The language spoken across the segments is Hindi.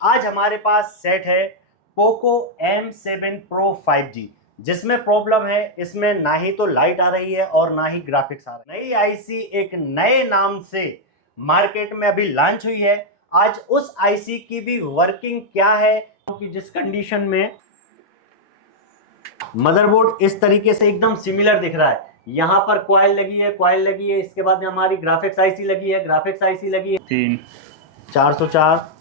आज हमारे पास सेट है पोको M7 Pro 5G, जिसमें प्रॉब्लम है इसमें ना ही तो लाइट आ रही है और ना ही ग्राफिक्स आ रहा है। नई आईसी एक नए नाम से मार्केट में अभी लॉन्च हुई है। आज उस आईसी की भी वर्किंग क्या है, क्योंकि जिस कंडीशन में मदरबोर्ड इस तरीके से एकदम सिमिलर दिख रहा है, यहाँ पर कॉइल लगी है, इसके बाद में हमारी ग्राफिक्स आईसी लगी है, 404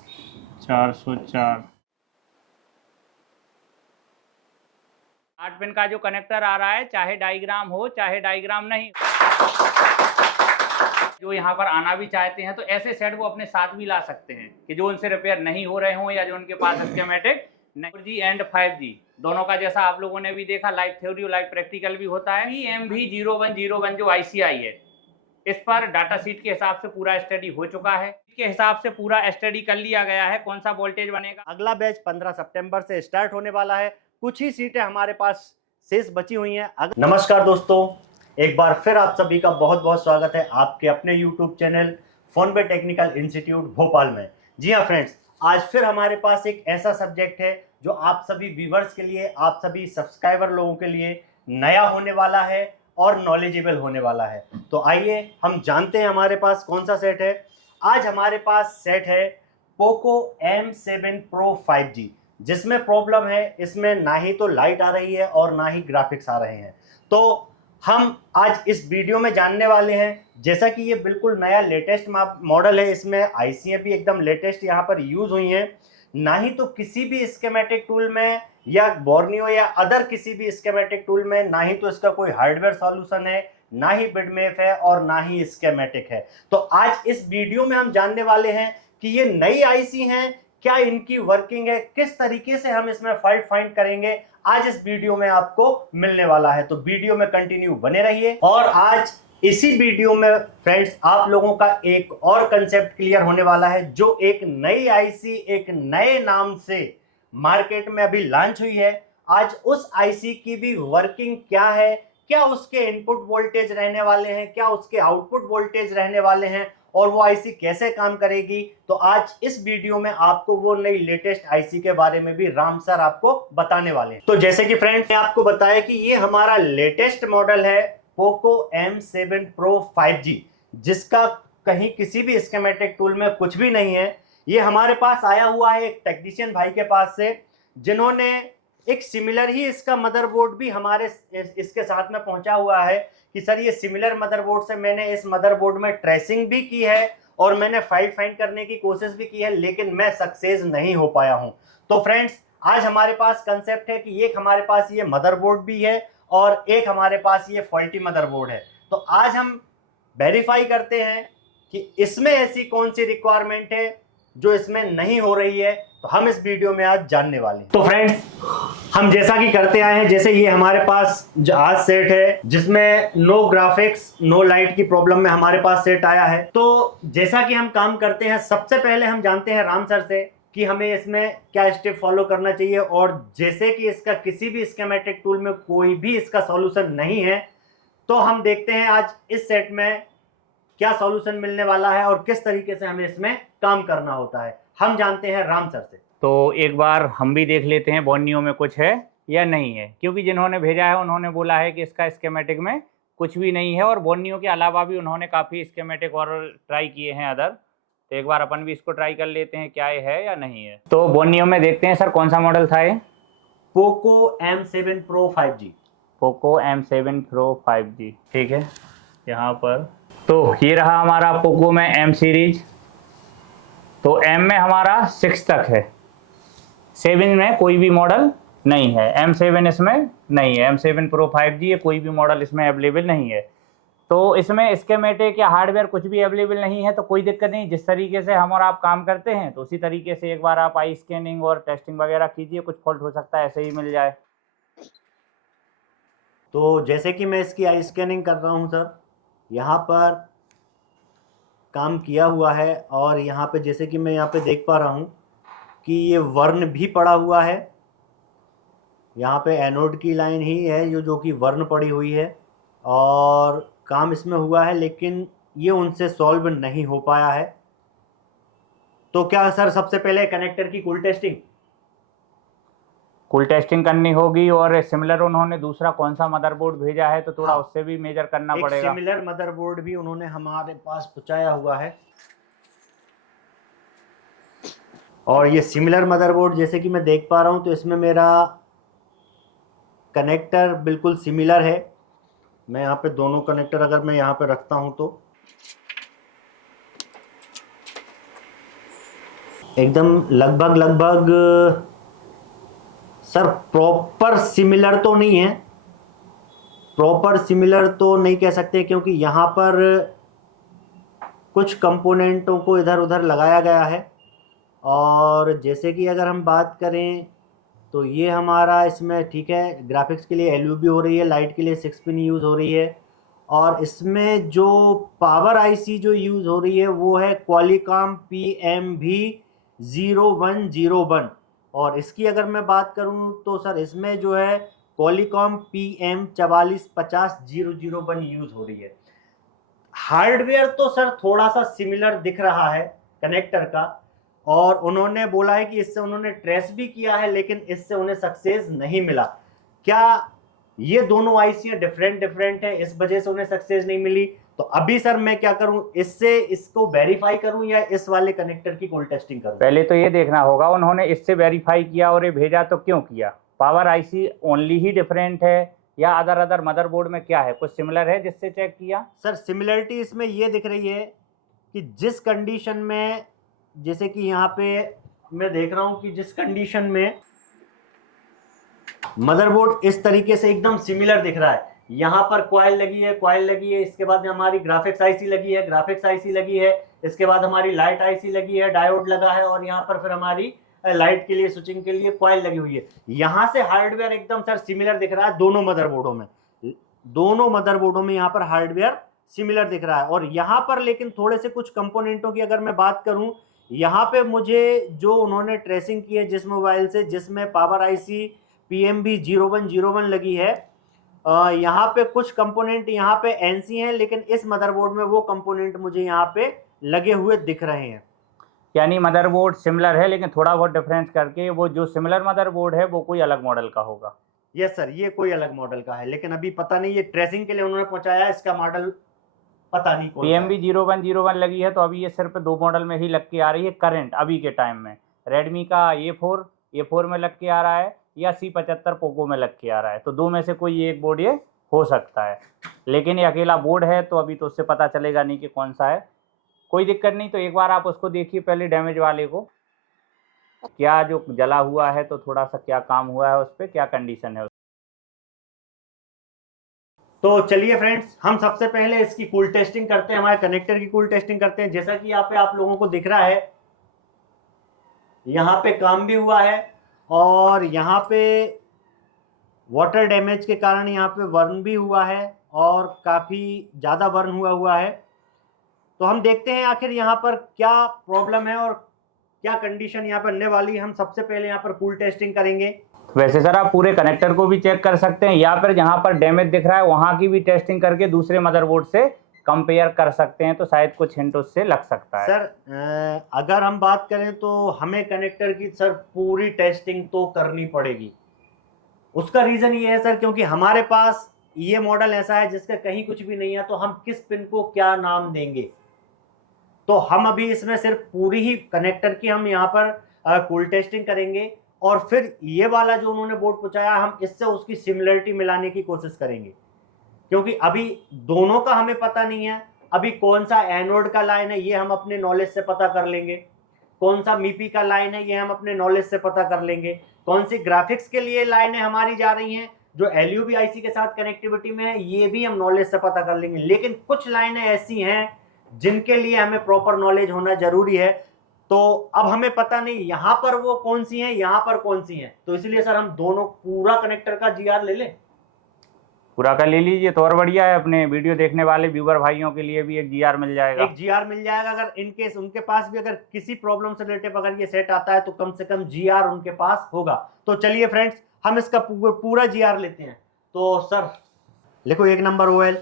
8 पिन का जो कनेक्टर आ रहा है, चाहे डायग्राम हो चाहे डायग्राम नहीं, जो यहाँ पर आना भी चाहते हैं तो ऐसे सेट वो अपने साथ भी ला सकते हैं कि जो उनसे रिपेयर नहीं हो रहे हों या जो उनके पास स्कीमेटिक 4G एंड 5G दोनों का, जैसा आप लोगों ने भी देखा, लाइव थ्योरी और लाइव प्रैक्टिकल भी होता है। MV0101 जो IC आई है, इस पर डाटा शीट के हिसाब से पूरा स्टडी हो चुका है, इसके हिसाब से पूरा स्टडी कर लिया गया है कौन सा वोल्टेज बनेगा। अगला बैच 15 सितंबर से स्टार्ट होने वाला है। कुछ ही सीटें हमारे पास शेष बची हुई हैं। नमस्कार दोस्तों, एक बार फिर आप सभी का बहुत बहुत स्वागत है आपके अपने YouTube channel PhonePe technical institute Bhopal में। जी हाँ फ्रेंड्स, आज फिर हमारे पास एक ऐसा सब्जेक्ट है जो आप सभी व्यूवर्स के लिए, आप सभी सब्सक्राइबर लोगों के लिए नया होने वाला है और नॉलेजेबल होने वाला है। तो आइए हम जानते हैं हमारे पास कौन सा सेट है। आज हमारे पास सेट है पोको M7 Pro 5G, जिसमें प्रॉब्लम है इसमें ना ही तो लाइट आ रही है और ना ही ग्राफिक्स आ रहे हैं। तो हम आज इस वीडियो में जानने वाले हैं, जैसा कि ये बिल्कुल नया लेटेस्ट मॉडल है, इसमें आईसीएं भी एकदम लेटेस्ट यहाँ पर यूज हुई हैं। ना ही तो किसी भी स्कीमेटिक टूल में या बोर्नियो या अदर किसी भी स्कीमेटिक टूल में ना ही तो इसका कोई हार्डवेयर सॉल्यूशन है, ना ही बिटमैप है और ना ही स्कीमेटिक है। तो आज इस वीडियो में हम जानने वाले हैं कि ये नई आईसी हैं, क्या इनकी वर्किंग है, किस तरीके से हम इसमें फॉल्ट फाइंड करेंगे, आज इस वीडियो में आपको मिलने वाला है। तो वीडियो में कंटिन्यू बने रहिए। और आज इसी वीडियो में फ्रेंड्स आप लोगों का एक और कंसेप्ट क्लियर होने वाला है, जो एक नई आईसी एक नए नाम से मार्केट में अभी लॉन्च हुई है। आज उस आईसी की भी वर्किंग क्या है, क्या उसके इनपुट वोल्टेज रहने वाले हैं, क्या उसके आउटपुट वोल्टेज रहने वाले हैं और वो आईसी कैसे काम करेगी। तो आज इस वीडियो में आपको वो नई लेटेस्ट आईसी के बारे में भी राम सर आपको बताने वाले हैं। तो जैसे कि फ्रेंड्स ने आपको बताया कि ये हमारा लेटेस्ट मॉडल है पोको M7 Pro 5G, जिसका कहीं किसी भी स्कीमेटिक टूल में कुछ भी नहीं है। ये हमारे पास आया हुआ है एक टेक्नीशियन भाई के पास से, जिन्होंने एक सिमिलर ही इसका मदरबोर्ड भी हमारे इसके साथ में पहुंचा हुआ है कि सर ये सिमिलर मदरबोर्ड से मैंने इस मदरबोर्ड में ट्रेसिंग भी की है और मैंने फाइल फाइंड करने की कोशिश भी की है, लेकिन मैं सक्सेस नहीं हो पाया हूं। तो फ्रेंड्स आज हमारे पास कंसेप्ट है कि एक हमारे पास ये मदरबोर्ड भी है और एक हमारे पास ये फॉल्टी मदरबोर्ड है। तो आज हम वेरीफाई करते हैं कि इसमें ऐसी कौन सी रिक्वायरमेंट है जो इसमें नहीं हो रही है, तो हम इस वीडियो में आज जानने वाले हैं। तो फ्रेंड्स हम जैसा कि करते आए हैं, जैसे ये हमारे पास आज सेट है जिसमें नो ग्राफिक्स नो लाइट की प्रॉब्लम में हमारे पास सेट आया है। तो जैसा कि हम काम करते हैं, सबसे पहले हम जानते हैं राम सर से कि हमें इसमें क्या स्टेप फॉलो करना चाहिए। और जैसे कि इसका किसी भी स्कीमेटिक टूल में कोई भी इसका सॉल्यूशन नहीं है, तो हम देखते हैं आज इस सेट में क्या सॉल्यूशन मिलने वाला है और किस तरीके से हमें इसमें काम करना होता है। हम जानते हैं राम सर से। तो एक बार हम भी देख लेते हैं बोर्नियो में कुछ है या नहीं है, क्योंकि जिन्होंने भेजा है उन्होंने बोला है कि इसका स्कीमेटिक में कुछ भी नहीं है और बोर्नियो के अलावा भी उन्होंने काफ़ी स्कीमेटिक और ट्राई किए हैं अदर। तो एक बार अपन भी इसको ट्राई कर लेते हैं क्या ये है या नहीं है। तो बोर्नियो में देखते हैं सर कौन सा मॉडल था ये। Poco M7 Pro 5G। Poco M7 Pro 5G, ठीक है। यहाँ पर तो ये रहा हमारा पोको में M सीरीज। तो M में हमारा 6 तक है, 7 में कोई भी मॉडल नहीं है, M7 इसमें नहीं है। M7 Pro 5G ये कोई भी मॉडल इसमें अवेलेबल नहीं है। तो इसमें स्कीमेटिक या हार्डवेयर कुछ भी अवेलेबल नहीं है, तो कोई दिक्कत नहीं। जिस तरीके से हम और आप काम करते हैं तो उसी तरीके से एक बार आप आई स्कैनिंग और टेस्टिंग वगैरह कीजिए, कुछ फॉल्ट हो सकता है ऐसे ही मिल जाए। तो जैसे कि मैं इसकी आई स्कैनिंग कर रहा हूं सर, यहाँ पर काम किया हुआ है और यहाँ पे जैसे कि मैं यहाँ पे देख पा रहा हूँ कि ये वर्ण भी पड़ा हुआ है। यहाँ पे एनोड की लाइन ही है जो कि वर्ण पड़ी हुई है और काम इसमें हुआ है, लेकिन ये उनसे सॉल्व नहीं हो पाया है। तो क्या सर सबसे पहले कनेक्टर की कूल टेस्टिंग करनी होगी, और सिमिलर उन्होंने दूसरा कौन सा मदरबोर्ड भेजा है तो थोड़ा हाँ, उससे भी मेजर करना एक पड़ेगा। सिमिलर मदरबोर्ड भी उन्होंने हमारे पास पहुंचाया हुआ है, और ये सिमिलर मदरबोर्ड जैसे कि मैं देख पा रहा हूं तो इसमें मेरा कनेक्टर बिल्कुल सिमिलर है। मैं यहाँ पे दोनों कनेक्टर अगर मैं यहाँ पे रखता हूं तो एकदम लगभग सर प्रॉपर सिमिलर तो नहीं है, प्रॉपर सिमिलर तो नहीं कह सकते, क्योंकि यहाँ पर कुछ कंपोनेंटों को इधर उधर लगाया गया है। और जैसे कि अगर हम बात करें तो ये हमारा इसमें ठीक है, ग्राफिक्स के लिए एलयूबी हो रही है, लाइट के लिए 6 पिन यूज़ हो रही है, और इसमें जो पावर आईसी जो यूज़ हो रही है वो है क्वालिकॉम PMV0101। और इसकी अगर मैं बात करूं तो सर इसमें जो है क्वालिकॉम PM445001 यूज़ हो रही है। हार्डवेयर तो सर थोड़ा सा सिमिलर दिख रहा है कनेक्टर का, और उन्होंने बोला है कि इससे उन्होंने ट्रेस भी किया है लेकिन इससे उन्हें सक्सेस नहीं मिला। क्या ये दोनों आईसी डिफरेंट है, इस वजह से उन्हें सक्सेस नहीं मिली? तो अभी सर मैं क्या करूं, इससे इसको वेरीफाई करूं या इस वाले कनेक्टर की कोल्ड टेस्टिंग करूं? पहले तो ये देखना होगा उन्होंने इससे वेरीफाई किया और ये भेजा तो क्यों किया। पावर आईसी ओनली ही डिफरेंट है या अदर मदरबोर्ड में क्या है, कुछ सिमिलर है जिससे चेक किया? सर सिमिलरिटी इसमें ये दिख रही है कि जिस कंडीशन में, जैसे कि यहाँ पे मैं देख रहा हूं कि जिस कंडीशन में मदरबोर्ड इस तरीके से एकदम सिमिलर दिख रहा है, यहाँ पर कॉइल लगी है, इसके बाद हमारी ग्राफिक्स आईसी लगी है, इसके बाद हमारी लाइट आईसी लगी है, डायोड लगा है, और यहाँ पर फिर हमारी लाइट के लिए स्विचिंग के लिए कॉइल लगी हुई है। यहाँ से हार्डवेयर एकदम सर सिमिलर दिख रहा है दोनों मदरबोर्डों में यहाँ पर हार्डवेयर सिमिलर दिख रहा है। और यहाँ पर लेकिन थोड़े से कुछ कंपोनेंटों की अगर मैं बात करूं, यहाँ पे मुझे जो उन्होंने ट्रेसिंग की है जिस मोबाइल से, जिसमें पावर आईसी PMV0101 लगी है, यहाँ पे कुछ कंपोनेंट यहाँ पे एनसी हैं, लेकिन इस मदरबोर्ड में वो कंपोनेंट मुझे यहाँ पे लगे हुए दिख रहे हैं। यानी मदरबोर्ड सिमिलर है लेकिन थोड़ा बहुत डिफरेंस करके वो जो सिमिलर मदरबोर्ड है वो कोई अलग मॉडल का होगा। यस सर, ये कोई अलग मॉडल का है, लेकिन अभी पता नहीं, ये ट्रेसिंग के लिए उन्होंने पहुंचाया है, इसका मॉडल पता नहीं कौन सा है। PMV0101 लगी है तो अभी ये सिर्फ 2 मॉडल में ही लग के आ रही है करंट अभी के टाइम में। रेडमी का A4 में लग के आ रहा है या C75 पोको में लग के आ रहा है, तो 2 में से कोई एक बोर्ड ये हो सकता है। लेकिन ये अकेला बोर्ड है तो अभी तो उससे पता चलेगा नहीं कि कौन सा है। कोई दिक्कत नहीं, तो एक बार आप उसको देखिए पहले डैमेज वाले को, क्या जो जला हुआ है तो थोड़ा सा क्या काम हुआ है उस पर, क्या कंडीशन है। तो चलिए फ्रेंड्स, हम सबसे पहले इसकी कूल टेस्टिंग करते हैं, हमारे कनेक्टर की कूल टेस्टिंग करते हैं। जैसा कि यहाँ पे आप लोगों को दिख रहा है, यहाँ पे काम भी हुआ है, और यहाँ पे वाटर डैमेज के कारण यहाँ पे वर्न भी हुआ है, और काफ़ी ज़्यादा वर्न हुआ है। तो हम देखते हैं आखिर यहाँ पर क्या प्रॉब्लम है और क्या कंडीशन यहाँ पर बनने वाली है। हम सबसे पहले यहाँ पर कूल टेस्टिंग करेंगे। वैसे सर आप पूरे कनेक्टर को भी चेक कर सकते हैं या फिर जहाँ पर डैमेज दिख रहा है वहाँ की भी टेस्टिंग करके दूसरे मदरबोर्ड से कंपेयर कर सकते हैं, तो शायद कुछ हिंट उससे लग सकता है। सर अगर हम बात करें तो हमें कनेक्टर की सर पूरी टेस्टिंग तो करनी पड़ेगी। उसका रीज़न ये है सर, क्योंकि हमारे पास ये मॉडल ऐसा है जिसका कहीं कुछ भी नहीं है, तो हम किस पिन को क्या नाम देंगे। तो हम अभी इसमें सिर्फ पूरी ही कनेक्टर की हम यहाँ पर कूल टेस्टिंग करेंगे, और फिर ये वाला जो उन्होंने बोर्ड पहुंचाया हम इससे उसकी सिमिलरिटी मिलाने की कोशिश करेंगे, क्योंकि अभी दोनों का हमें पता नहीं है। अभी कौन सा एनोड का लाइन है ये हम अपने नॉलेज से पता कर लेंगे, कौन सा मीपी का लाइन है ये हम अपने नॉलेज से पता कर लेंगे, कौन सी ग्राफिक्स के लिए लाइनें हमारी जा रही हैं जो एलयूबी आईसी के साथ कनेक्टिविटी में है, ये भी हम नॉलेज से पता कर लेंगे। लेकिन कुछ लाइनें ऐसी हैं जिनके लिए हमें प्रॉपर नॉलेज होना जरूरी है, तो अब हमें पता नहीं यहाँ पर वो कौन सी हैं, यहाँ पर कौन सी हैं, तो इसलिए सर हम दोनों पूरा कनेक्टर का जीआर ले लें। पूरा का ले लीजिए तो और बढ़िया है, अपने वीडियो देखने वाले व्यूवर भाइयों के लिए भी एक जीआर मिल जाएगा। एक जीआर मिल जाएगा, अगर इनकेस उनके पास भी अगर किसी प्रॉब्लम से रिलेटेड अगर ये सेट आता है तो कम से कम जीआर उनके पास होगा। तो चलिए फ्रेंड्स, हम इसका पूरा जीआर लेते हैं। तो सर लिखो 1 number OL,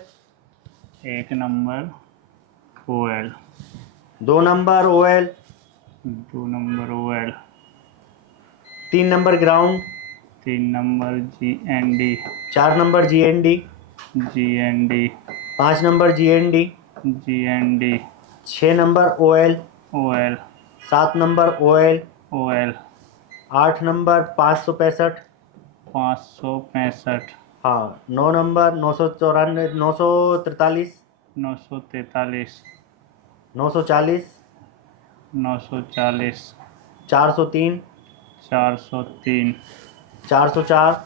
1 number OL, 2 number OL, 2 number OL, 3 number ground, 3 number GND, 4 number GND, GND, 5 number GND, GND, 6 number OL, OL, 7 number OL, OL, 8 number 565, 565, हाँ 9 number 994, 943, 943, 940, 940, 403, 403, 404,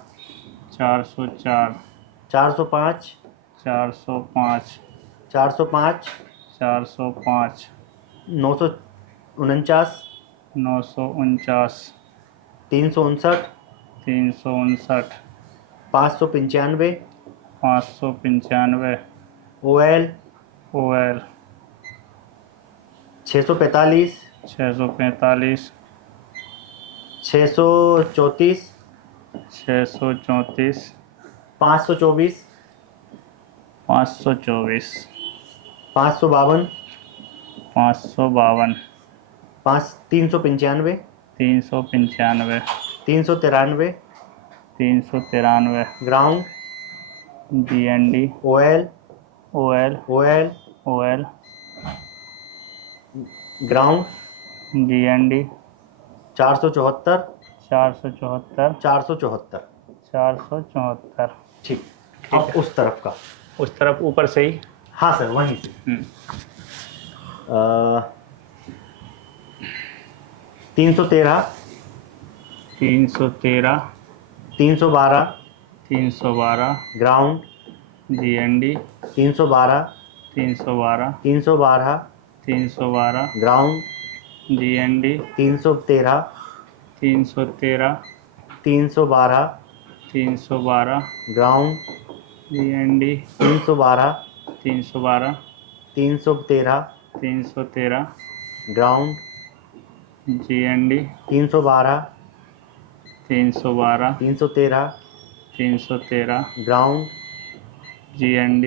404, 405, 405, 405, 405, 949, 949, 359, 359, 595, 595, OL, OL, 645, 645, 634, 634, 524, 524, 552, 552, 395, 395, 393, 393, ground, GND, OL, OL, OL, OL, ground, GND, 474, 474, 474। 474। ठीक, ठीक अब है। उस तरफ का। उस तरफ ऊपर से ही। हाँ सर, वहीं से। 313, 313, 312, 312, ground, GND, 312, 312, 312, 312, ground, GND, 313, 313, 312, 312, ground, GND, 312, 312, 313, 313, ground, GND, 312, 312, 313, 313, ground, GND,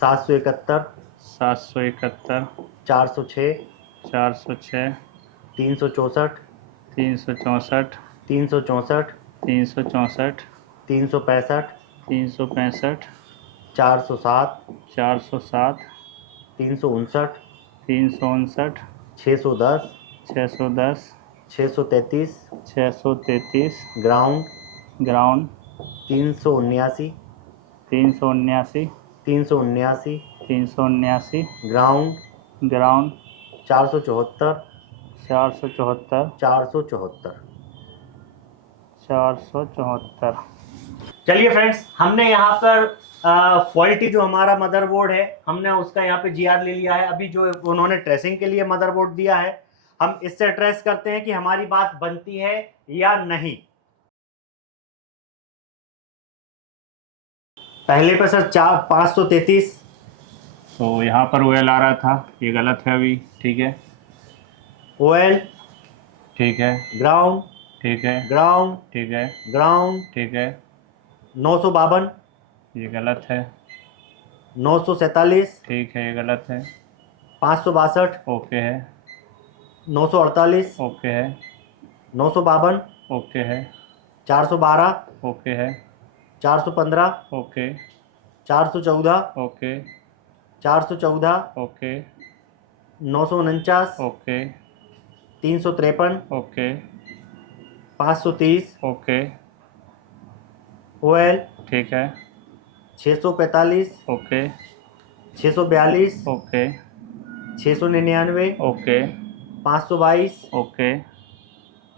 771, 771, 406, 406, 364, 364, 364, 364, 365, 365, 407, 407, 359, 359, 610, 610, 633, 633, ground, ground, 379, 379, 379, 379, ground, ground, 474, 474, 474। 474। चलिए फ्रेंड्स, हमने यहाँ पर फॉल्टी जो हमारा मदरबोर्ड है, हमने उसका यहाँ पे GR ले लिया है। अभी जो उन्होंने ट्रेसिंग के लिए मदरबोर्ड दिया है, हम इससे ट्रेस करते हैं कि हमारी बात बनती है या नहीं। पहले पे सर 533, तो यहाँ पर OL आ रहा था, ये गलत है अभी। ठीक है, OL, ठीक है, ग्राउंड, ठीक है, ग्राउंड, ठीक है, ग्राउंड, ठीक है, 952, ये गलत है। 947, ठीक है, ये गलत है। 562, ओके है, 948, ओके है, 952, ओके है, 412, ओके है, 415, okay, 414, okay, 414, okay, 949, okay, 353, okay, 530, okay, OL, ठीक है, 645, okay, 642, okay, 699, okay, 522, okay,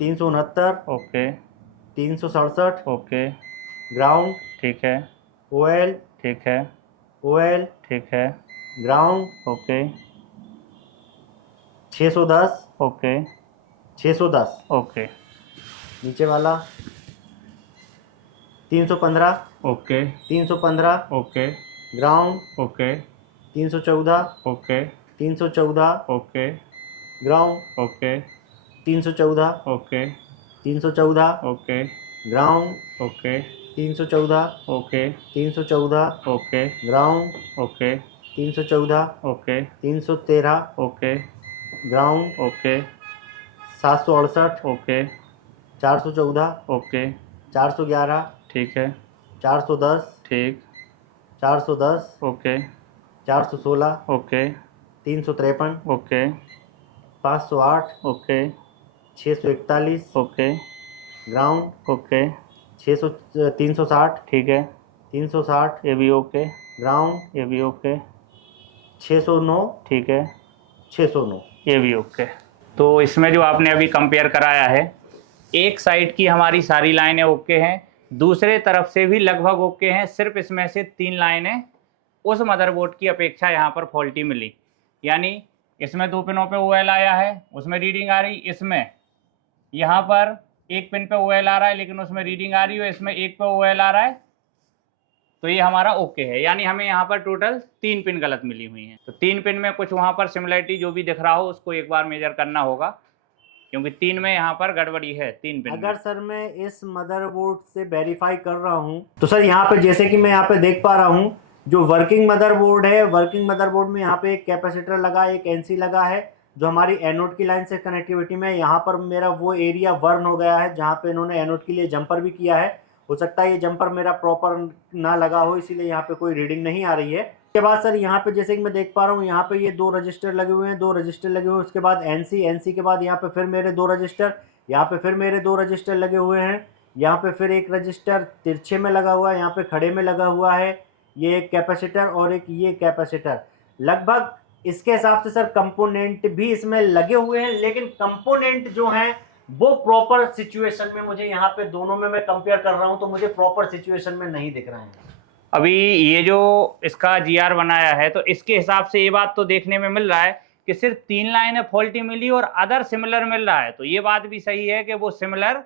369, okay, 367, okay, ground, ठीक है, OL, ठीक है, OL, ठीक है, ग्राउंड, ओके, 610, ओके, 610, ओके, नीचे वाला 315, okay, 315, okay, ground, okay, 314, okay, 314, okay, ground, okay, 314, okay, 314, okay, ground, okay, 314, okay, 314, okay, ground, okay, 314, okay, 313, okay, ground, okay, 768, okay 414, okay 411, ठीक है 410, ठीक 410, okay 416, okay 353, okay 508, okay 641, okay ground okay 600, 360, ठीक है 360, ये भी ओके ग्राउंड ये भी ओके 609, ठीक है 609। ये भी ओके। तो इसमें जो आपने अभी कंपेयर कराया है, एक साइड की हमारी सारी लाइनें ओके हैं, दूसरे तरफ से भी लगभग ओके हैं, सिर्फ इसमें से 3 लाइनें उस मदरबोर्ड की अपेक्षा यहाँ पर फॉल्टी मिली। यानी इसमें 2 पिनों पे OL आया है, उसमें रीडिंग आ रही, इसमें यहाँ पर एक पिन पे OL आ रहा है लेकिन उसमें रीडिंग आ रही है, इसमें एक पे OL आ रहा है, तो ये हमारा ओके है। यानी हमें यहाँ पर टोटल 3 पिन गलत मिली हुई हैं। तो 3 पिन में कुछ वहाँ पर सिमिलरिटी जो भी दिख रहा हो उसको एक बार मेजर करना होगा, क्योंकि 3 में यहाँ पर गड़बड़ी है 3 पिन में। अगर सर मैं इस मदरबोर्ड से वेरीफाई कर रहा हूँ तो सर यहाँ पे जैसे कि मैं यहाँ पे देख पा रहा हूँ, जो वर्किंग मदरबोर्ड है, वर्किंग मदरबोर्ड में यहाँ पे एक कैपेसिटर लगा है, एक एनसी लगा है जो हमारी एनोड की लाइन से कनेक्टिविटी में। यहाँ पर मेरा वो एरिया बर्न हो गया है जहाँ पे इन्होंने एनोड के लिए जंपर भी किया है। हो सकता है ये जंपर मेरा प्रॉपर ना लगा हो, इसीलिए यहाँ पे कोई रीडिंग नहीं आ रही है। उसके बाद सर यहाँ पे जैसे कि मैं देख पा रहा हूँ, यहाँ पे ये 2 रजिस्टर लगे हुए हैं, 2 रजिस्टर लगे हुए हैं। उसके बाद एनसी के बाद यहाँ पे फिर मेरे 2 रजिस्टर, यहाँ पे फिर मेरे 2 रजिस्टर लगे हुए हैं। यहाँ पे फिर एक रजिस्टर तिरछे में लगा हुआ है, यहाँ पे खड़े में लगा हुआ है। ये एक कैपेसिटर और एक ये कैपेसिटर। लगभग इसके हिसाब से सर कंपोनेंट भी इसमें लगे हुए हैं, लेकिन कंपोनेंट जो हैं वो प्रॉपर सिचुएशन में मुझे यहाँ पे दोनों में मैं कंपेयर कर रहा हूँ तो मुझे प्रॉपर सिचुएशन में नहीं दिख रहे हैं। अभी ये जो इसका GR बनाया है तो इसके हिसाब से ये बात तो देखने में मिल रहा है कि सिर्फ 3 लाइनें फॉल्टी मिली और अदर सिमिलर मिल रहा है। तो ये बात भी सही है कि वो सिमिलर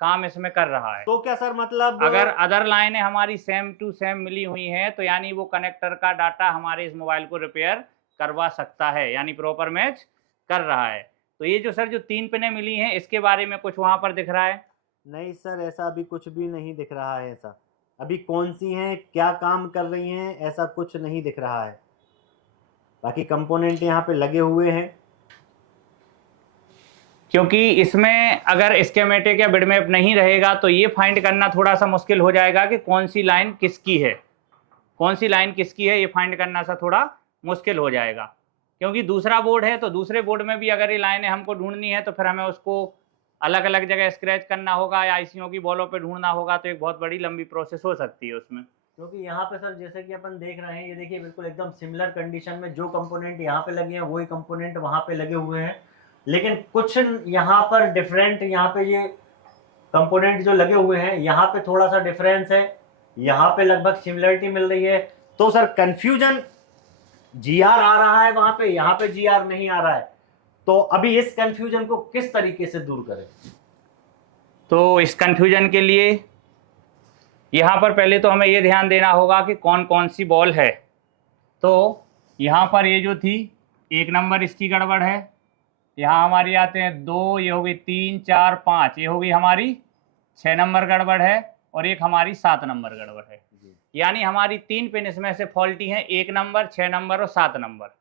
काम इसमें कर रहा है। तो क्या सर मतलब अगर अदर लाइनें हमारी सेम टू सेम मिली हुई हैं तो यानी वो कनेक्टर का डाटा हमारे इस मोबाइल को रिपेयर करवा सकता है, यानी प्रॉपर मैच कर रहा है। तो ये जो सर जो 3 पिनें मिली हैं इसके बारे में कुछ वहाँ पर दिख रहा है? नहीं सर, ऐसा अभी कुछ भी नहीं दिख रहा है। ऐसा अभी कौन सी हैं, क्या काम कर रही हैं, ऐसा कुछ नहीं दिख रहा है। बाकी कंपोनेंट यहाँ पे लगे हुए हैं। क्योंकि इसमें अगर स्कीमेटिक या बिटमैप नहीं रहेगा तो ये फाइंड करना थोड़ा सा मुश्किल हो जाएगा कि कौन सी लाइन किसकी है, कौन सी लाइन किसकी है, ये फाइंड करना सा थोड़ा मुश्किल हो जाएगा। क्योंकि दूसरा बोर्ड है तो दूसरे बोर्ड में भी अगर ये लाइनें हमको ढूंढनी है तो फिर हमें उसको अलग अलग जगह स्क्रैच करना होगा या आईसीओ की बॉलों पे ढूंढना होगा, तो एक बहुत बड़ी लंबी प्रोसेस हो सकती है उसमें। क्योंकि यहाँ पे सर जैसे कि अपन देख रहे हैं, ये देखिए बिल्कुल एकदम सिमिलर कंडीशन में जो कंपोनेंट यहाँ पे लगे हैं वही कंपोनेंट वहाँ पे लगे हुए हैं, लेकिन कुछ यहाँ पर डिफरेंट, यहाँ पे ये कंपोनेंट जो लगे हुए हैं यहाँ पे थोड़ा सा डिफरेंस है, यहाँ पे लगभग सिमिलरिटी मिल रही है। तो सर कंफ्यूजन GR आ रहा है वहां पे, यहाँ पे GR नहीं आ रहा है। तो अभी इस कंफ्यूजन को किस तरीके से दूर करें? तो इस कंफ्यूजन के लिए यहाँ पर पहले तो हमें ये ध्यान देना होगा कि कौन कौन सी बॉल है। तो यहाँ पर ये जो थी 1 नंबर इसकी गड़बड़ है, यहाँ हमारी आते हैं 2, ये होगी 3, 4, 5, ये होगी हमारी 6 नंबर गड़बड़ है और एक हमारी 7 नंबर गड़बड़ है। यानी हमारी 3 पिन इसमें से फॉल्टी हैं, 1 नंबर, 6 नंबर और 7 नंबर।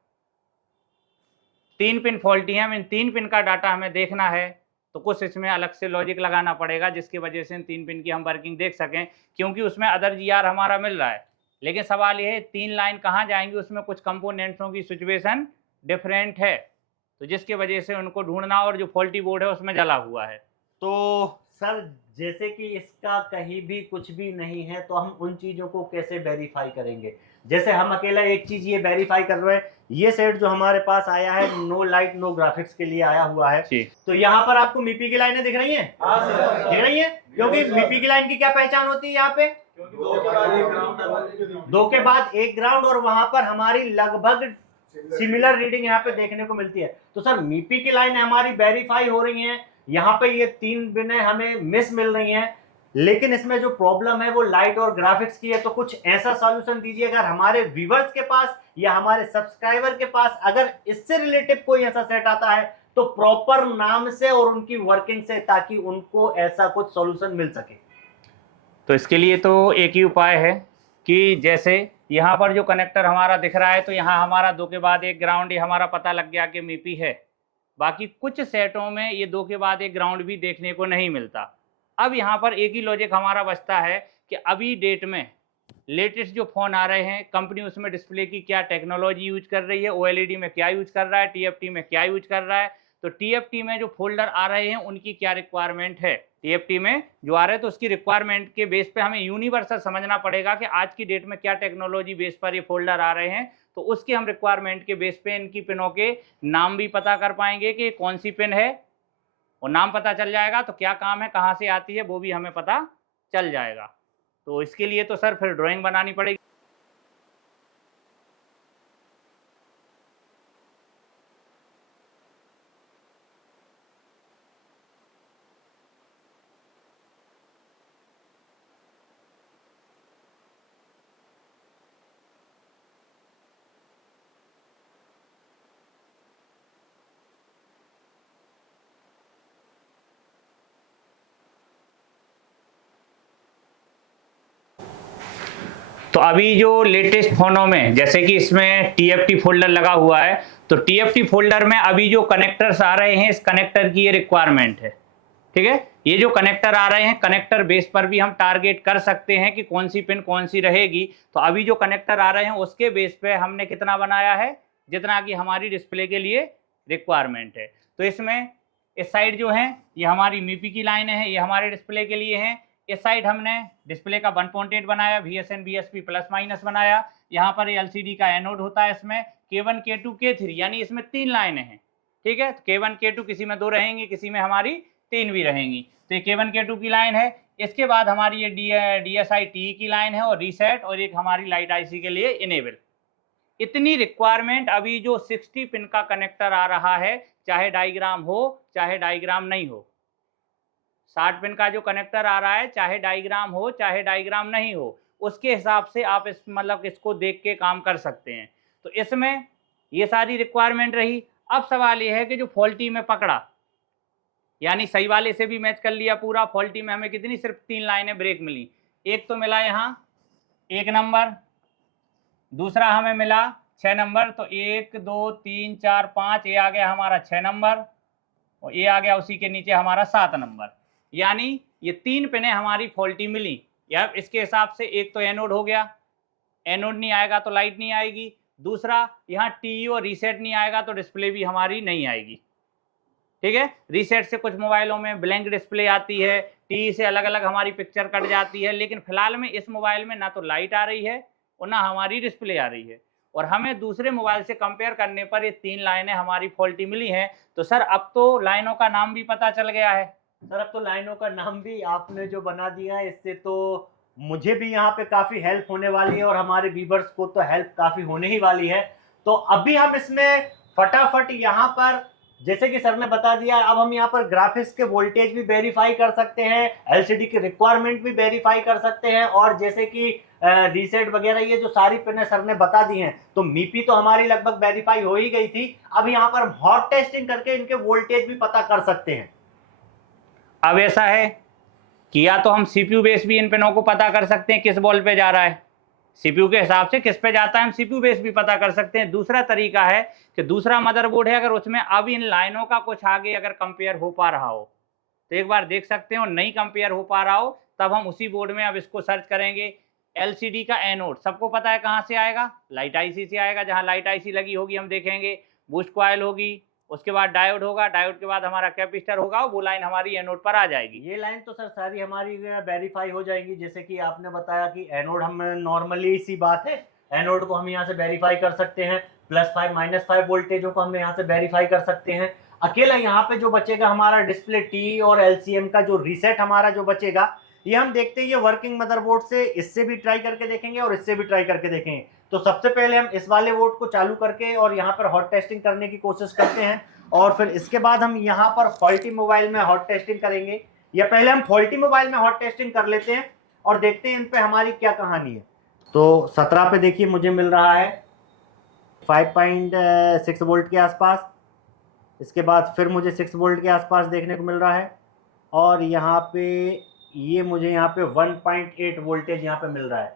3 पिन फॉल्टी हैं। इन 3 पिन का डाटा हमें देखना है तो कुछ इसमें अलग से लॉजिक लगाना पड़ेगा जिसकी वजह से इन 3 पिन की हम वर्किंग देख सकें, क्योंकि उसमें अदर GR हमारा मिल रहा है। लेकिन सवाल ये है 3 लाइन कहाँ जाएंगी, उसमें कुछ कंपोनेंट्सों की सिचुएशन डिफरेंट है, तो जिसकी वजह से उनको ढूंढना, और जो फॉल्टी बोर्ड है उसमें जला हुआ है। तो सर जैसे कि इसका कहीं भी कुछ भी नहीं है तो हम उन चीज़ों को कैसे वेरीफाई करेंगे? जैसे हम अकेला एक चीज़ ये वेरीफाई कर रहे हैं, ये सेट जो हमारे पास आया है नो लाइट नो ग्राफिक्स के लिए आया हुआ है, तो यहाँ पर आपको MIPI की लाइनें दिख रही हैं? दिख रही हैं? क्योंकि MIPI की लाइन की क्या पहचान होती है यहाँ पे? 2 के बाद 1 ग्राउंड, और वहां पर हमारी लगभग सिमिलर रीडिंग यहाँ पे देखने को मिलती है। तो सर MIPI की लाइन हमारी वेरीफाई हो रही हैं, यहाँ पे ये 3 बिनें हमें मिस मिल रही हैं, लेकिन इसमें जो प्रॉब्लम है वो लाइट और ग्राफिक्स की है। तो कुछ ऐसा सॉल्यूशन दीजिए अगर हमारे व्यूवर्स के पास या हमारे सब्सक्राइबर के पास अगर इससे रिलेटिव कोई ऐसा सेट आता है तो प्रॉपर नाम से और उनकी वर्किंग से, ताकि उनको ऐसा कुछ सॉल्यूशन मिल सके। तो इसके लिए तो एक ही उपाय है कि जैसे यहाँ पर जो कनेक्टर हमारा दिख रहा है तो यहाँ हमारा 2 के बाद 1 ग्राउंड, ये हमारा पता लग गया कि MIPI है। बाकी कुछ सेटों में ये 2 के बाद एक ग्राउंड भी देखने को नहीं मिलता। अब यहाँ पर एक ही लॉजिक हमारा बचता है कि अभी डेट में लेटेस्ट जो फ़ोन आ रहे हैं, कंपनी उसमें डिस्प्ले की क्या टेक्नोलॉजी यूज कर रही है, ओएलईडी में क्या यूज कर रहा है, टीएफटी में क्या यूज कर रहा है। तो टीएफटी में जो फोल्डर आ रहे हैं उनकी क्या रिक्वायरमेंट है, टीएफटी में जो आ रहे हैं तो उसकी रिक्वायरमेंट के बेस पे हमें यूनिवर्सल समझना पड़ेगा कि आज की डेट में क्या टेक्नोलॉजी बेस पर ये फोल्डर आ रहे हैं। तो उसके हम रिक्वायरमेंट के बेस पे इनकी पिनों के नाम भी पता कर पाएंगे कि कौन सी पिन है, और नाम पता चल जाएगा तो क्या काम है, कहाँ से आती है, वो भी हमें पता चल जाएगा। तो इसके लिए तो सर फिर ड्राइंग बनानी पड़ेगी। तो अभी जो लेटेस्ट फ़ोनों में जैसे कि इसमें टीएफटी फोल्डर लगा हुआ है, तो टीएफटी फोल्डर में अभी जो कनेक्टर्स आ रहे हैं, इस कनेक्टर की ये रिक्वायरमेंट है। ठीक है, ये जो कनेक्टर आ रहे हैं, कनेक्टर बेस पर भी हम टारगेट कर सकते हैं कि कौन सी पिन कौन सी रहेगी। तो अभी जो कनेक्टर आ रहे हैं उसके बेस पे हमने कितना बनाया है, जितना कि हमारी डिस्प्ले के लिए रिक्वायरमेंट है। तो इसमें इस साइड जो है ये हमारी मीपी की लाइन है, ये हमारे डिस्प्ले के लिए है। इस साइड हमने डिस्प्ले का 1.8 बनाया, VSN VSP प्लस माइनस बनाया। यहाँ पर LCD का एनोड होता है, इसमें K1 K2 K3 यानी इसमें 3 लाइनें हैं। ठीक है, K1 K2 किसी में 2 रहेंगी, किसी में हमारी 3 भी रहेंगी। तो ये K1 K2 की लाइन है। इसके बाद हमारी ये DSI TE की लाइन है और रीसेट, और एक हमारी लाइट IC के लिए इनेबल। इतनी रिक्वायरमेंट अभी जो 60 पिन का कनेक्टर आ रहा है, चाहे डायग्राम हो चाहे डायग्राम नहीं हो, 60 पिन का जो कनेक्टर आ रहा है, चाहे डायग्राम हो चाहे डायग्राम नहीं हो, उसके हिसाब से आप इस मतलब इसको देख के काम कर सकते हैं। तो इसमें ये सारी रिक्वायरमेंट रही। अब सवाल ये है कि जो फॉल्टी में पकड़ा, यानी सही वाले से भी मैच कर लिया पूरा, फॉल्टी में हमें कितनी सिर्फ 3 लाइनें ब्रेक मिली। एक तो मिला यहाँ 1 नंबर, दूसरा हमें मिला 6 नंबर, तो 1 2 3 4 5, ये आ गया हमारा 6 नंबर, और ये आ गया उसी के नीचे हमारा 7 नंबर। यानी ये 3 पिनें हमारी फॉल्टी मिली। या इसके हिसाब से एक तो एनोड हो गया, एनोड नहीं आएगा तो लाइट नहीं आएगी। दूसरा यहाँ टी और रीसेट नहीं आएगा तो डिस्प्ले भी हमारी नहीं आएगी। ठीक है, रीसेट से कुछ मोबाइलों में ब्लैंक डिस्प्ले आती है, टी से अलग अलग हमारी पिक्चर कट जाती है, लेकिन फिलहाल में इस मोबाइल में ना तो लाइट आ रही है और ना हमारी डिस्प्ले आ रही है। और हमें दूसरे मोबाइल से कंपेयर करने पर ये 3 लाइनें हमारी फॉल्टी मिली हैं। तो सर अब तो लाइनों का नाम भी पता चल गया है। सर अब तो लाइनों का नाम भी आपने जो बना दिया है, इससे तो मुझे भी यहाँ पे काफ़ी हेल्प होने वाली है और हमारे व्यूवर्स को तो हेल्प काफ़ी होने ही वाली है। तो अभी हम इसमें फटाफट यहाँ पर, जैसे कि सर ने बता दिया, अब हम यहाँ पर ग्राफिक्स के वोल्टेज भी वेरीफाई कर सकते हैं, एलसीडी की रिक्वायरमेंट भी वेरीफाई कर सकते हैं, और जैसे कि रीसेट वगैरह ये जो सारी पिनें सर ने बता दी हैं, तो मीपी तो हमारी लगभग वेरीफाई हो ही गई थी। अब यहाँ पर हम हॉट टेस्टिंग करके इनके वोल्टेज भी पता कर सकते हैं। अब ऐसा है कि या तो हम सीपीयू बेस भी इन पिनों को पता कर सकते हैं किस बॉल पे जा रहा है, सीपीयू के हिसाब से किस पे जाता है हम सीपीयू बेस भी पता कर सकते हैं। दूसरा तरीका है कि दूसरा मदरबोर्ड है, अगर उसमें अब इन लाइनों का कुछ आगे अगर कंपेयर हो पा रहा हो तो एक बार देख सकते हैं, और नहीं कंपेयर हो पा रहा हो तब हम उसी बोर्ड में अब इसको सर्च करेंगे। एलसीडी का एनोड सबको पता है कहाँ से आएगा, लाइट आईसी से आएगा। जहाँ लाइट आईसी लगी होगी हम देखेंगे, बूस्ट कॉइल होगी, उसके बाद डायोड होगा, डायोड के बाद हमारा कैपेसिटर होगा, वो लाइन हमारी एनोड पर आ जाएगी। ये लाइन तो सर सारी हमारी वेरीफाई हो जाएंगी। जैसे कि आपने बताया कि एनोड हम नॉर्मली सी बात है, एनोड को हम यहाँ से वेरीफाई कर सकते हैं, +5 -5 वोल्टेजों को हम यहाँ से वेरीफाई कर सकते हैं। अकेला यहाँ पे जो बचेगा हमारा डिस्प्ले टी और एलसीएम का जो रीसेट हमारा जो बचेगा, ये हम देखते हैं ये वर्किंग मदरबोर्ड से इससे भी ट्राई करके देखेंगे और इससे भी ट्राई करके देखेंगे। तो सबसे पहले हम इस वाले बोर्ड को चालू करके और यहाँ पर हॉट टेस्टिंग करने की कोशिश करते हैं, और फिर इसके बाद हम यहाँ पर फॉल्टी मोबाइल में हॉट टेस्टिंग करेंगे। या पहले हम फॉल्टी मोबाइल में हॉट टेस्टिंग कर लेते हैं और देखते हैं इन पे हमारी क्या कहानी है। तो 17 पे देखिए मुझे मिल रहा है 5.6 वोल्ट के आसपास। इसके बाद फिर मुझे 6 वोल्ट के आसपास देखने को मिल रहा है, और यहाँ पे ये मुझे यहाँ पे 1.8 वोल्टेज यहाँ पे मिल रहा है।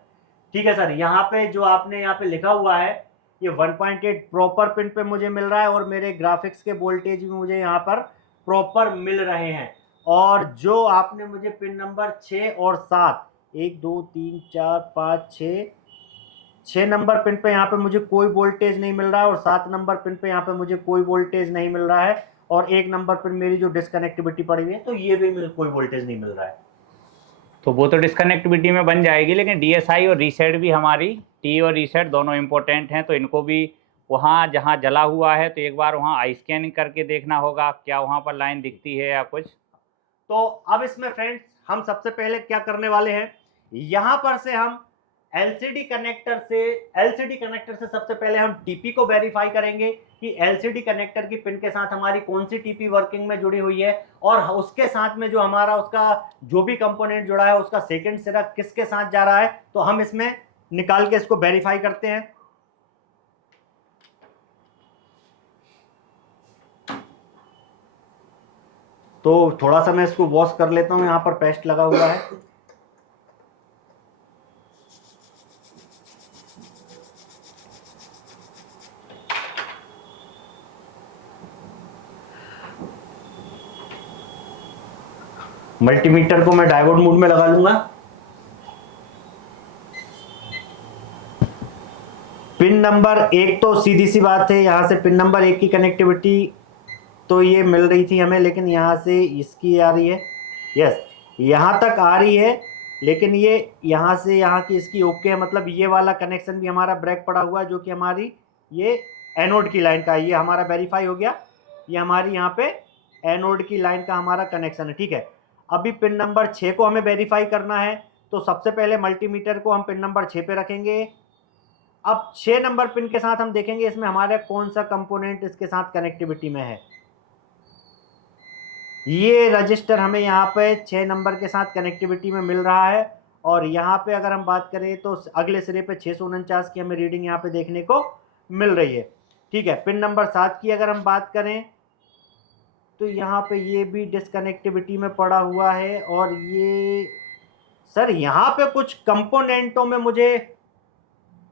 ठीक है सर, यहाँ पे जो आपने यहाँ पे लिखा हुआ है ये 1.8 प्रॉपर पिन पे मुझे मिल रहा है और मेरे ग्राफिक्स के वोल्टेज भी मुझे यहाँ पर प्रॉपर मिल रहे हैं। और जो आपने मुझे पिन नंबर 6 और 7, 1 2 3 4 5 6 नंबर पिन पे यहाँ पे मुझे कोई वोल्टेज नहीं मिल रहा है और 7 नंबर पिन पे यहाँ पे मुझे कोई वोल्टेज नहीं मिल रहा है और 1 नंबर पिन मेरी जो डिस्कनेक्टिविटी पड़ी हुई है तो ये भी मुझे कोई वोल्टेज नहीं मिल रहा है। तो वो तो डिस्कनेक्टिविटी में बन जाएगी, लेकिन DSI और रीसेट भी हमारी, टी और रीसेट दोनों इंपॉर्टेंट हैं, तो इनको भी वहाँ जहाँ जला हुआ है तो एक बार वहाँ आई स्कैनिंग करके देखना होगा क्या वहाँ पर लाइन दिखती है या कुछ। तो अब इसमें फ्रेंड्स हम सबसे पहले क्या करने वाले हैं, यहाँ पर से हम एलसीडी कनेक्टर से सबसे पहले हम टीपी को वेरीफाई करेंगे कि एलसीडी कनेक्टर की पिन के साथ हमारी कौन सी टीपी वर्किंग में जुड़ी हुई है और उसके साथ में जो हमारा उसका जो भी कंपोनेंट जुड़ा है उसका सेकंड सिरा किसके साथ जा रहा है, तो हम इसमें निकाल के इसको वेरीफाई करते हैं। तो थोड़ा सा मैं इसको वॉश कर लेता हूं, यहां पर पेस्ट लगा हुआ है। मल्टीमीटर को मैं डायोड मोड में लगा लूंगा। पिन नंबर 1 तो सीधी सी बात है, यहां से पिन नंबर 1 की कनेक्टिविटी तो ये मिल रही थी हमें, लेकिन यहां से इसकी आ रही है, यस यहां तक आ रही है, लेकिन ये यहां से यहां की इसकी ओके है, मतलब ये वाला कनेक्शन भी हमारा ब्रेक पड़ा हुआ है जो कि हमारी ये एनोड की लाइन का है। ये हमारा वेरीफाई हो गया, ये हमारी यहाँ पे एनोड की लाइन का हमारा कनेक्शन है, ठीक है। अभी पिन नंबर 6 को हमें वेरीफाई करना है, तो सबसे पहले मल्टीमीटर को हम पिन नंबर 6 पे रखेंगे। अब 6 नंबर पिन के साथ हम देखेंगे इसमें हमारा कौन सा कंपोनेंट इसके साथ कनेक्टिविटी में है। ये रजिस्टर हमें यहाँ पे 6 नंबर के साथ कनेक्टिविटी में मिल रहा है और यहाँ पे अगर हम बात करें तो अगले सिरे पे 649 की हमें रीडिंग यहाँ पे देखने को मिल रही है, ठीक है। पिन नंबर 7 की अगर हम बात करें तो यहाँ पे ये भी डिस्कनेक्टिविटी में पड़ा हुआ है और ये सर यहाँ पे कुछ कंपोनेंटों में मुझे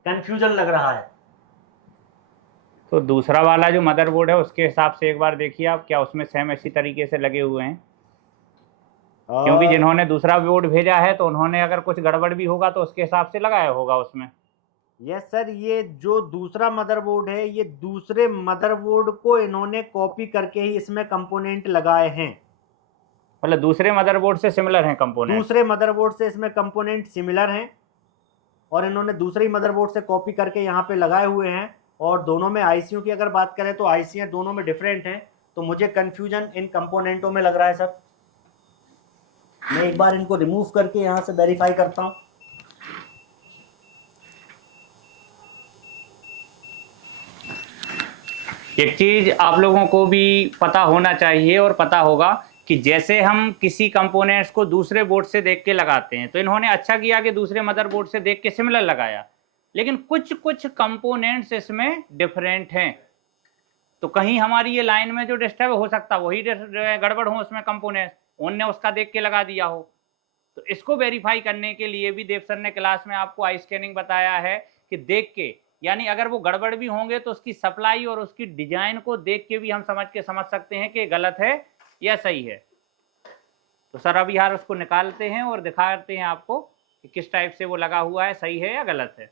कंफ्यूजन लग रहा है। तो दूसरा वाला जो मदरबोर्ड है उसके हिसाब से एक बार देखिए आप, क्या उसमें सेम इसी तरीके से लगे हुए हैं, क्योंकि जिन्होंने दूसरा बोर्ड भेजा है तो उन्होंने अगर कुछ गड़बड़ भी होगा तो उसके हिसाब से लगाया होगा उसमें। यस सर, ये जो दूसरा मदरबोर्ड है ये दूसरे मदरबोर्ड को इन्होंने कॉपी करके ही इसमें कंपोनेंट लगाए हैं, मतलब दूसरे मदरबोर्ड से सिमिलर हैं कंपोनेंट, दूसरे मदरबोर्ड से इसमें कंपोनेंट सिमिलर हैं और इन्होंने दूसरे मदरबोर्ड से कॉपी करके यहाँ पे लगाए हुए हैं। और दोनों में आईसीयू की अगर बात करें तो आईसीयू दोनों में डिफरेंट हैं, तो मुझे कंफ्यूजन इन कंपोनेंटों में लग रहा है सर। मैं एक बार इनको रिमूव करके यहाँ से वेरीफाई करता हूँ। एक चीज आप लोगों को भी पता होना चाहिए और पता होगा कि जैसे हम किसी कंपोनेंट्स को दूसरे बोर्ड से देख के लगाते हैं, तो इन्होंने अच्छा किया कि दूसरे मदरबोर्ड से देख के सिमिलर लगाया, लेकिन कुछ कुछ कंपोनेंट्स इसमें डिफरेंट हैं, तो कहीं हमारी ये लाइन में जो डिस्टर्ब हो सकता है वही गड़बड़ हो उसमें कंपोनेंट्स, उनने उसका देख के लगा दिया हो। तो इसको वेरीफाई करने के लिए भी देव सर ने क्लास में आपको आई स्कैनिंग बताया है कि देख के, यानी अगर वो गड़बड़ भी होंगे तो उसकी सप्लाई और उसकी डिजाइन को देख के भी हम समझ सकते हैं कि गलत है या सही है। तो सर अभी यार उसको निकालते हैं और दिखाते हैं आपको कि किस टाइप से वो लगा हुआ है, सही है या गलत है।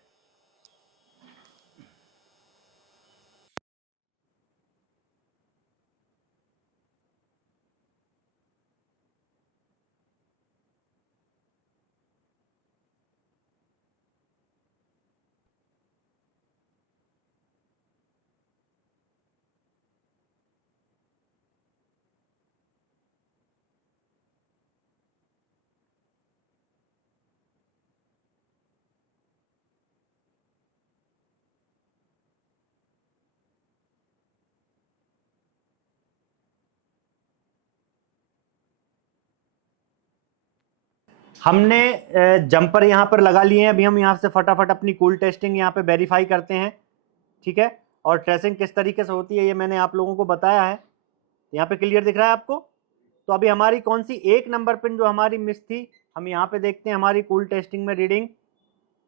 हमने जंपर यहाँ पर लगा लिए हैं, अभी हम यहाँ से फटाफट अपनी कूल टेस्टिंग यहाँ पे वेरीफाई करते हैं, ठीक है। और ट्रेसिंग किस तरीके से होती है ये मैंने आप लोगों को बताया है, यहाँ पे क्लियर दिख रहा है आपको। तो अभी हमारी कौन सी 1 नंबर पिन जो हमारी मिस थी, हम यहाँ पे देखते हैं हमारी कूल टेस्टिंग में रीडिंग,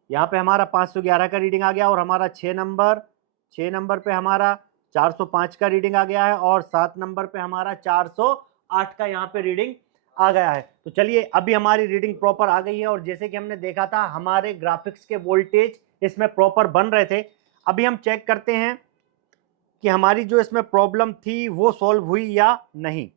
यहाँ पे हमारा 511 का रीडिंग आ गया और हमारा 6 नंबर 6 नंबर पे हमारा 405 का रीडिंग आ गया है और 7 नंबर पे हमारा 408 का यहाँ पे रीडिंग आ गया है। तो चलिए अभी हमारी रीडिंग प्रॉपर आ गई है और जैसे कि हमने देखा था हमारे ग्राफिक्स के वोल्टेज इसमें प्रॉपर बन रहे थे। अभी हम चेक करते हैं कि हमारी जो इसमें प्रॉब्लम थी वो सॉल्व हुई या नहीं।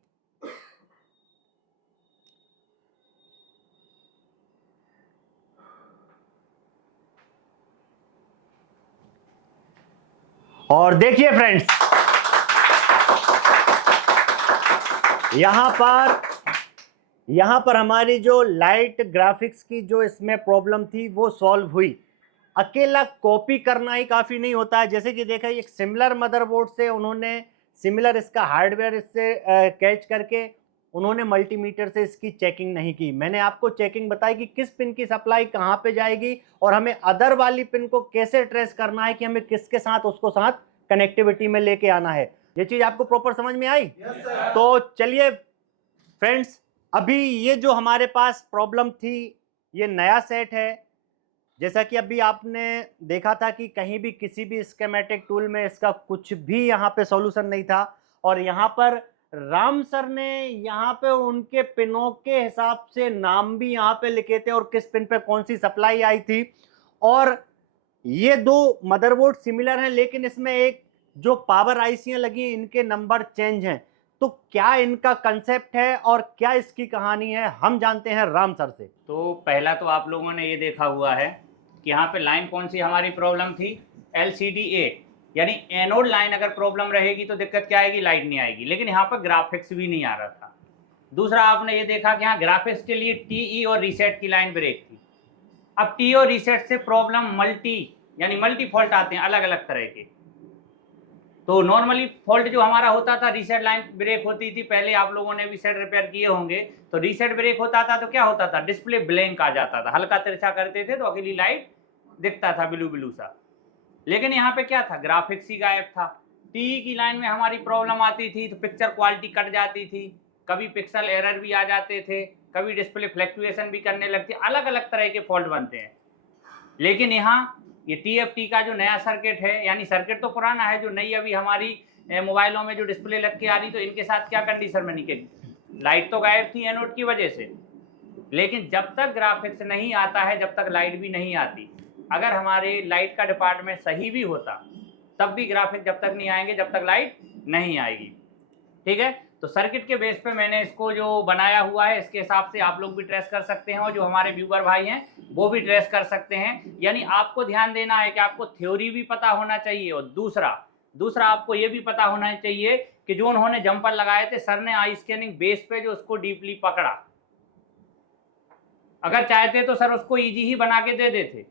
और देखिए फ्रेंड्स, यहां पर हमारी जो लाइट ग्राफिक्स की जो इसमें प्रॉब्लम थी वो सॉल्व हुई। अकेला कॉपी करना ही काफी नहीं होता है। जैसे कि देखा एक सिमिलर मदरबोर्ड से उन्होंने सिमिलर इसका हार्डवेयर इससे कैच करके उन्होंने मल्टीमीटर से इसकी चेकिंग नहीं की। मैंने आपको चेकिंग बताई कि किस पिन की सप्लाई कहां पे जाएगी और हमें अदर वाली पिन को कैसे ट्रेस करना है कि हमें किसके साथ उसको साथ कनेक्टिविटी में लेके आना है। ये चीज आपको प्रॉपर समझ में आई? तो चलिए फ्रेंड्स, अभी ये जो हमारे पास प्रॉब्लम थी ये नया सेट है। जैसा कि अभी आपने देखा था कि कहीं भी किसी भी स्कीमेटिक टूल में इसका कुछ भी यहाँ पे सॉल्यूशन नहीं था और यहाँ पर राम सर ने यहाँ पे उनके पिनों के हिसाब से नाम भी यहाँ पे लिखे थे और किस पिन पे कौन सी सप्लाई आई थी। और ये दो मदरबोर्ड सिमिलर हैं लेकिन इसमें एक जो पावर आईसियां लगी इनके नंबर चेंज हैं। तो क्या इनका कंसेप्ट है और क्या इसकी कहानी है हम जानते हैं राम सर से। तो पहला तो आप लोगों ने ये देखा हुआ है कि यहाँ पे लाइन कौन सी हमारी प्रॉब्लम थी, LCD 8, यानी एनोड लाइन अगर प्रॉब्लम रहेगी तो दिक्कत क्या आएगी, लाइट नहीं आएगी। लेकिन यहाँ पर ग्राफिक्स भी नहीं आ रहा था। दूसरा आपने ये देखा कि यहाँ ग्राफिक्स के लिए TE और रीसेट की लाइन ब्रेक थी। अब TE और रीसेट से प्रॉब्लम मल्टी फॉल्ट आते हैं अलग अलग तरह के। तो नॉर्मली फॉल्ट जो हमारा होता था, रीसेट लाइन ब्रेक होती थी। पहले आप लोगों ने भी सेट रिपेयर किए होंगे। तो रीसेट ब्रेक होता था तो क्या होता था, डिस्प्ले ब्लैंक आ जाता था, हल्का तिरछा करते थे तो अकेली लाइट दिखता था ब्लू ब्लू सा। लेकिन यहाँ पे क्या था, ग्राफिक्स ही गायब था। टी की लाइन में हमारी प्रॉब्लम आती थी तो पिक्चर क्वालिटी कट जाती थी, कभी पिक्सल एरर भी आ जाते थे, कभी डिस्प्ले फ्लैक्चुएशन भी करने लगती, अलग अलग तरह के फॉल्ट बनते हैं। लेकिन यहाँ ये TFT का जो नया सर्किट है, यानी सर्किट तो पुराना है, जो नई अभी हमारी मोबाइलों में जो डिस्प्ले लग के आ रही, तो इनके साथ क्या कंडीशन में निकली, लाइट तो गायब थी एनोड की वजह से। लेकिन जब तक ग्राफिक्स नहीं आता है जब तक लाइट भी नहीं आती। अगर हमारे लाइट का डिपार्टमेंट सही भी होता तब भी ग्राफिक्स जब तक नहीं आएंगे जब तक लाइट नहीं आएगी। ठीक है, तो सर्किट के बेस पे मैंने इसको जो बनाया हुआ है इसके हिसाब से आप लोग भी ट्रेस कर सकते हैं और जो हमारे व्यूअर भाई हैं वो भी ट्रेस कर सकते हैं। यानी आपको ध्यान देना है कि आपको थ्योरी भी पता होना चाहिए और दूसरा आपको ये भी पता होना चाहिए कि जो उन्होंने जंपर लगाए थे सर ने आई स्कैनिंग बेस पे जो उसको डीपली पकड़ा। अगर चाहते तो सर उसको ईजी ही बना के दे देते,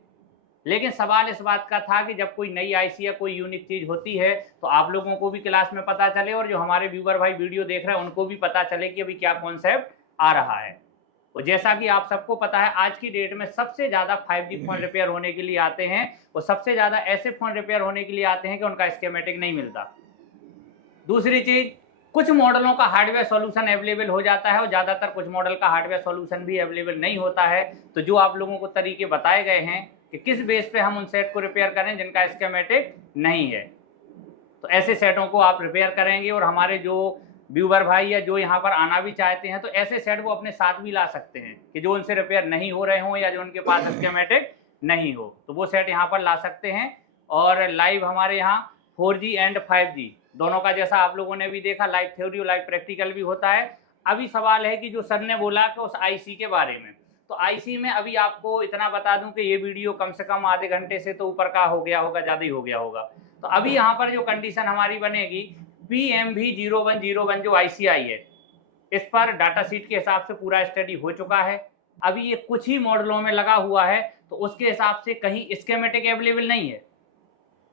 लेकिन सवाल इस बात का था कि जब कोई नई आईसी या कोई यूनिक चीज़ होती है तो आप लोगों को भी क्लास में पता चले और जो हमारे व्यूअर भाई वीडियो देख रहे हैं उनको भी पता चले कि अभी क्या कॉन्सेप्ट आ रहा है। और जैसा कि आप सबको पता है आज की डेट में सबसे ज़्यादा 5G फ़ोन रिपेयर होने के लिए आते हैं और सबसे ज़्यादा ऐसे फ़ोन रिपेयर होने के लिए आते हैं कि उनका स्कीमेटिक नहीं मिलता। दूसरी चीज़, कुछ मॉडलों का हार्डवेयर सॉल्यूशन अवेलेबल हो जाता है और ज़्यादातर कुछ मॉडल का हार्डवेयर सॉल्यूशन भी अवेलेबल नहीं होता है। तो जो आप लोगों को तरीके बताए गए हैं कि किस बेस पे हम उन सेट को रिपेयर करें जिनका स्कीमेटिक नहीं है, तो ऐसे सेटों को आप रिपेयर करेंगे। और हमारे जो व्यूअर भाई या जो यहाँ पर आना भी चाहते हैं तो ऐसे सेट वो अपने साथ भी ला सकते हैं कि जो उनसे रिपेयर नहीं हो रहे हों या जो उनके पास स्कीमेटिक नहीं हो, तो वो सेट यहाँ पर ला सकते हैं। और लाइव हमारे यहाँ 4G एंड 5G दोनों का, जैसा आप लोगों ने भी देखा, लाइव थ्योरी और लाइव प्रैक्टिकल भी होता है। अभी सवाल है कि जो सर ने बोला कि उस आईसी के बारे में, तो आईसी में अभी आपको इतना बता दूं कि ये वीडियो कम से कम आधे घंटे से तो ऊपर का हो गया होगा, ज़्यादा ही हो गया होगा। तो अभी यहाँ पर जो कंडीशन हमारी बनेगी, PMV0101 जो आईसी आई है इस पर डाटा शीट के हिसाब से पूरा स्टडी हो चुका है। अभी ये कुछ ही मॉडलों में लगा हुआ है तो उसके हिसाब से कहीं स्कीमेटिक अवेलेबल नहीं है।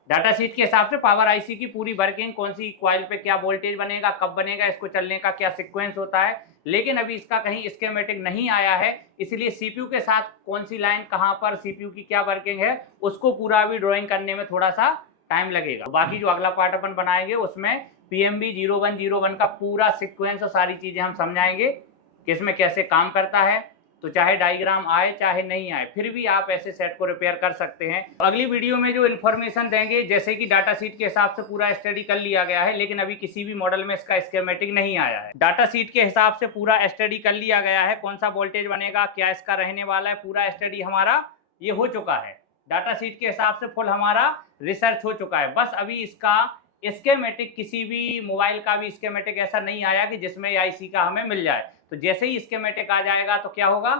डाटा शीट के हिसाब से पावर आईसी की पूरी वर्किंग, कौन सी कॉइल पे क्या वोल्टेज बनेगा, कब बनेगा, इसको चलने का क्या सीक्वेंस होता है, लेकिन अभी इसका कहीं स्कीमेटिक नहीं आया है। इसलिए सीपीयू के साथ कौन सी लाइन कहां पर, सीपीयू की क्या वर्किंग है, उसको पूरा भी ड्राइंग करने में थोड़ा सा टाइम लगेगा। बाकी जो अगला पार्ट अपन बनाएंगे उसमें PMV0101 का पूरा सीक्वेंस और सारी चीजें हम समझाएंगे कि इसमें कैसे काम करता है तो चाहे डायग्राम आए चाहे नहीं आए, फिर भी आप ऐसे सेट को रिपेयर कर सकते हैं। अगली वीडियो में जो इन्फॉर्मेशन देंगे, जैसे कि डाटा शीट के हिसाब से पूरा स्टडी कर लिया गया है, लेकिन अभी किसी भी मॉडल में इसका स्कीमेटिक नहीं आया है। डाटा शीट के हिसाब से पूरा स्टडी कर लिया गया है, कौन सा वोल्टेज बनेगा, क्या इसका रहने वाला है, पूरा स्टडी हमारा ये हो चुका है। डाटा शीट के हिसाब से फुल हमारा रिसर्च हो चुका है। बस अभी इसका स्कीमेटिक, किसी भी मोबाइल का भी स्कीमेटिक ऐसा नहीं आया कि जिसमें आईसी का हमें मिल जाए। तो जैसे ही स्कीमेटिक आ जाएगा तो क्या होगा,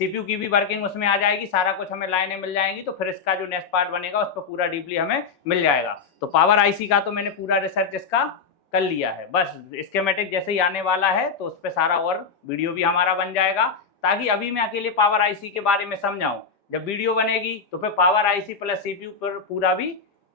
सीपीयू की भी वर्किंग उसमें आ जाएगी, सारा कुछ हमें लाइनें मिल जाएंगी, तो फिर इसका जो नेक्स्ट पार्ट बनेगा उस पर पूरा डीपली हमें मिल जाएगा। तो पावर आईसी का तो मैंने पूरा रिसर्च इसका कर लिया है, बस स्कीमेटिक जैसे ही आने वाला है तो उस पर सारा और वीडियो भी हमारा बन जाएगा, ताकि अभी मैं अकेले पावर आईसी के बारे में समझाऊं। जब वीडियो बनेगी तो फिर पावर आईसी प्लस सीपीयू पर पूरा भी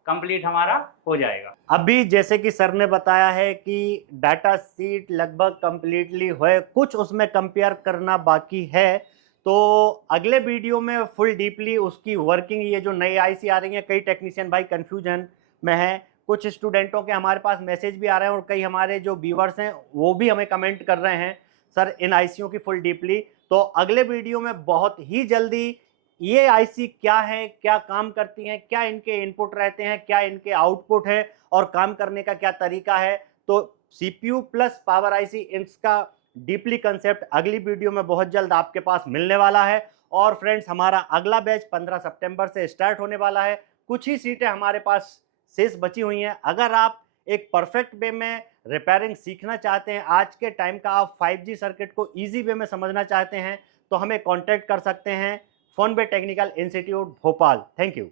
कंप्लीट हमारा हो जाएगा। अभी जैसे कि सर ने बताया है कि डाटा शीट लगभग कंप्लीटली है, कुछ उसमें कंपेयर करना बाकी है, तो अगले वीडियो में फुल डीपली उसकी वर्किंग, ये जो नई आईसी आ रही है, कई टेक्नीशियन भाई कंफ्यूजन में है, कुछ स्टूडेंटों के हमारे पास मैसेज भी आ रहे हैं और कई हमारे जो व्यूअर्स हैं वो भी हमें कमेंट कर रहे हैं सर इन आईसीओ की फुल डीपली। तो अगले वीडियो में बहुत ही जल्दी ये आईसी क्या है, क्या काम करती हैं, क्या इनके इनपुट रहते हैं, क्या इनके आउटपुट है और काम करने का क्या तरीका है, तो सीपीयू प्लस पावर आईसी इसका डीपली कंसेप्ट अगली वीडियो में बहुत जल्द आपके पास मिलने वाला है। और फ्रेंड्स, हमारा अगला बैच 15 सितंबर से स्टार्ट होने वाला है। कुछ ही सीटें हमारे पास शेष बची हुई हैं। अगर आप एक परफेक्ट वे में रिपेयरिंग सीखना चाहते हैं, आज के टाइम का आप 5G सर्किट को ईजी वे में समझना चाहते हैं, तो हमें कॉन्टैक्ट कर सकते हैं फोनबे technical institute Bhopal. Thank you.